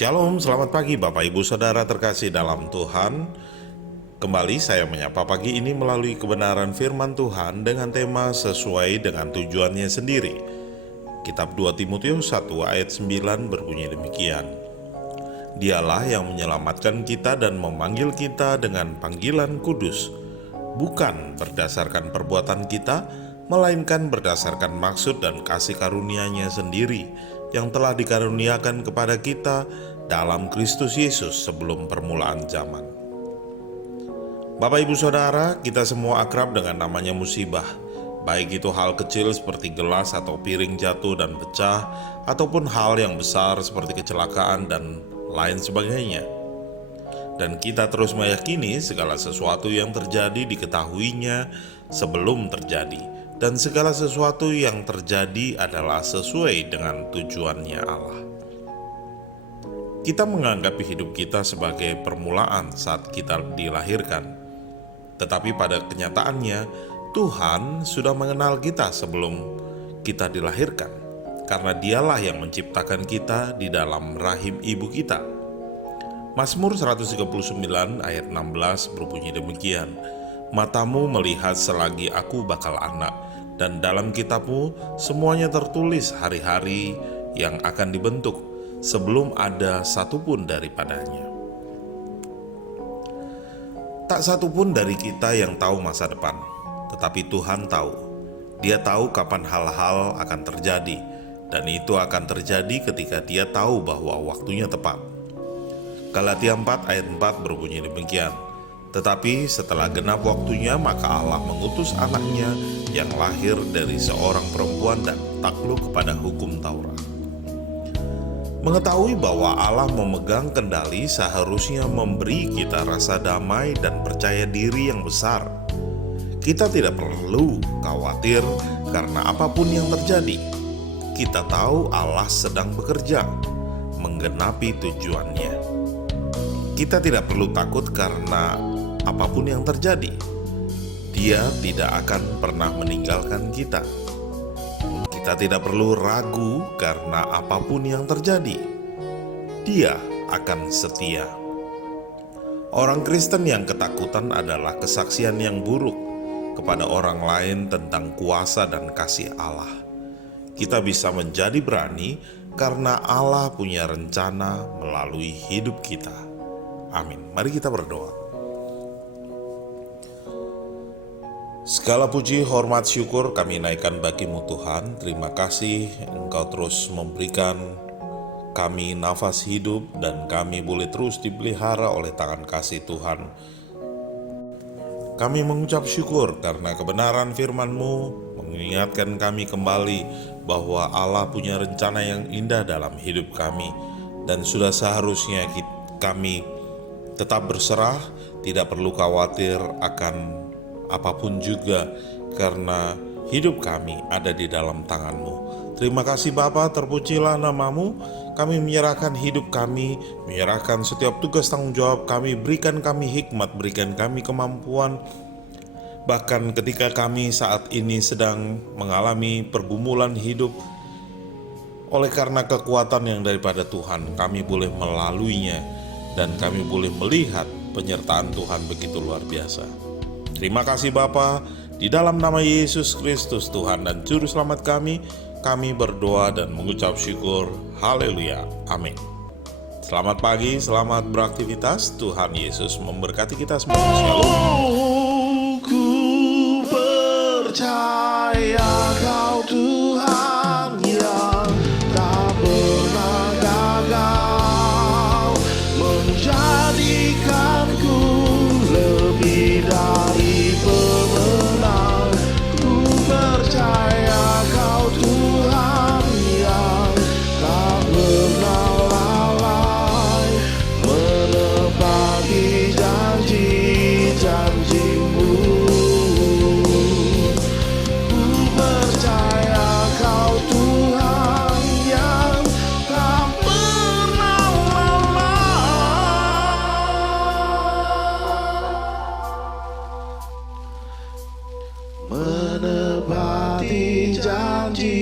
Shalom, selamat pagi Bapak Ibu Saudara terkasih dalam Tuhan. Kembali saya menyapa pagi ini melalui kebenaran firman Tuhan dengan tema sesuai dengan tujuannya sendiri. Kitab 2 Timotius 1 ayat 9 berbunyi demikian. Dialah yang menyelamatkan kita dan memanggil kita dengan panggilan kudus, bukan berdasarkan perbuatan kita, melainkan berdasarkan maksud dan kasih karunia-Nya sendiri yang telah dikaruniakan kepada kita dalam Kristus Yesus sebelum permulaan zaman. Bapak Ibu Saudara, kita semua akrab dengan namanya musibah, baik itu hal kecil seperti gelas atau piring jatuh dan pecah, ataupun hal yang besar seperti kecelakaan dan lain sebagainya. Dan kita terus meyakini segala sesuatu yang terjadi diketahuinya sebelum terjadi, dan segala sesuatu yang terjadi adalah sesuai dengan tujuannya Allah. Kita menganggap hidup kita sebagai permulaan saat kita dilahirkan, tetapi pada kenyataannya Tuhan sudah mengenal kita sebelum kita dilahirkan, karena Dialah yang menciptakan kita di dalam rahim ibu kita. Mazmur 139 ayat 16 berbunyi demikian, "Matamu melihat selagi aku bakal anak, dan dalam kitabmu semuanya tertulis hari-hari yang akan dibentuk, sebelum ada satupun daripadanya." Tak satupun dari kita yang tahu masa depan, tetapi Tuhan tahu. Dia tahu kapan hal-hal akan terjadi, dan itu akan terjadi ketika Dia tahu bahwa waktunya tepat. Galatia 4 ayat 4 berbunyi demikian, "Tetapi setelah genap waktunya, maka Allah mengutus anaknya yang lahir dari seorang perempuan dan takluk kepada hukum Taurat." Mengetahui bahwa Allah memegang kendali seharusnya memberi kita rasa damai dan percaya diri yang besar. Kita tidak perlu khawatir karena apapun yang terjadi. Kita tahu Allah sedang bekerja, menggenapi tujuannya. Kita tidak perlu takut karena apapun yang terjadi. Dia tidak akan pernah meninggalkan kita. Kita tidak perlu ragu karena apapun yang terjadi. Dia akan setia. Orang Kristen yang ketakutan adalah kesaksian yang buruk kepada orang lain tentang kuasa dan kasih Allah. Kita bisa menjadi berani karena Allah punya rencana melalui hidup kita. Amin. Mari kita berdoa. Segala puji, hormat, syukur kami naikkan bagi-Mu Tuhan. Terima kasih Engkau terus memberikan kami nafas hidup dan kami boleh terus dipelihara oleh tangan kasih Tuhan. Kami mengucap syukur karena kebenaran firman-Mu mengingatkan kami kembali bahwa Allah punya rencana yang indah dalam hidup kami, dan sudah seharusnya kami tetap berserah, tidak perlu khawatir akan apapun juga, karena hidup kami ada di dalam tangan-Mu. Terima kasih Bapa, terpujilah nama-Mu. Kami menyerahkan hidup kami, menyerahkan setiap tugas tanggung jawab kami, berikan kami hikmat, berikan kami kemampuan. Bahkan ketika kami saat ini sedang mengalami pergumulan hidup, oleh karena kekuatan yang daripada Tuhan, kami boleh melaluinya, dan kami boleh melihat penyertaan Tuhan begitu luar biasa. Terima kasih Bapa, di dalam nama Yesus Kristus Tuhan dan Juru Selamat kami berdoa dan mengucap syukur. Haleluya. Amin. Selamat pagi, selamat beraktivitas. Tuhan Yesus memberkati kita semua. Shalom. Ku percaya Kau Tuhan yang tak pernah gagal, menjadikanku lebih dari pemenang. Ku percaya Kau Tuhan yang tak pernah lalai, menepati janji-janji-Mu. Ku percaya Kau Tuhan yang tak pernah lalai, menepati janji